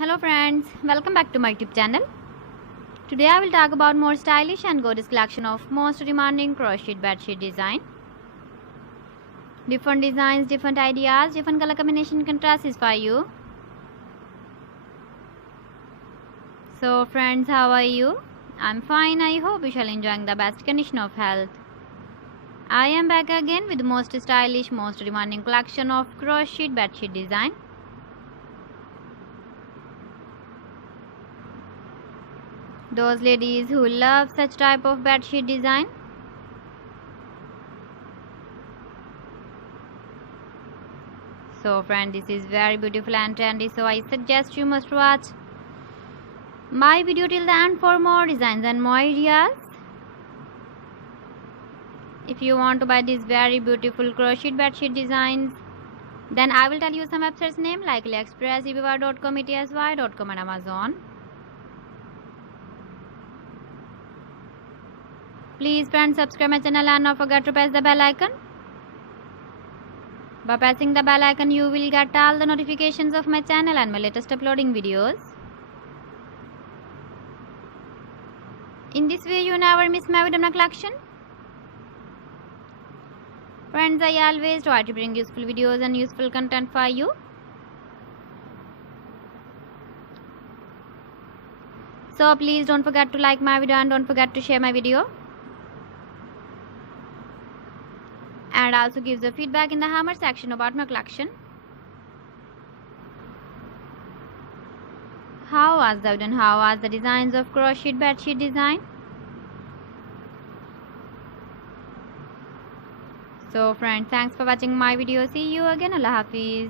Hello friends, welcome back to my YouTube channel. Today I will talk about more stylish and gorgeous collection of most demanding crocheted bedsheet design. Different designs, different ideas, different color combination contrasts for you. So friends, how are you? I'm fine. I hope you shall enjoying the best condition of health. I am back again with the most stylish, most demanding collection of crocheted bedsheet design. Those ladies who love such type of bedsheet design. So friend, this is very beautiful and trendy, so I suggest you must watch my video till the end for more designs and more ideas. If you want to buy these very beautiful crochet bedsheet designs, then I will tell you some websites name like AliExpress, eBay.com, ETSY.com and Amazon. Please friends, subscribe my channel and don't forget to press the bell icon. By pressing the bell icon, you will get all the notifications of my channel and my latest uploading videos. In this way, you never miss my video collection. Friends, I always try to bring useful videos and useful content for you. So please don't forget to like my video and don't forget to share my video. And also give the feedback in the hammer section about my collection. How was the video and how was the designs of crocheted bedsheet design? So friends, thanks for watching my video. See you again. Allah Hafiz.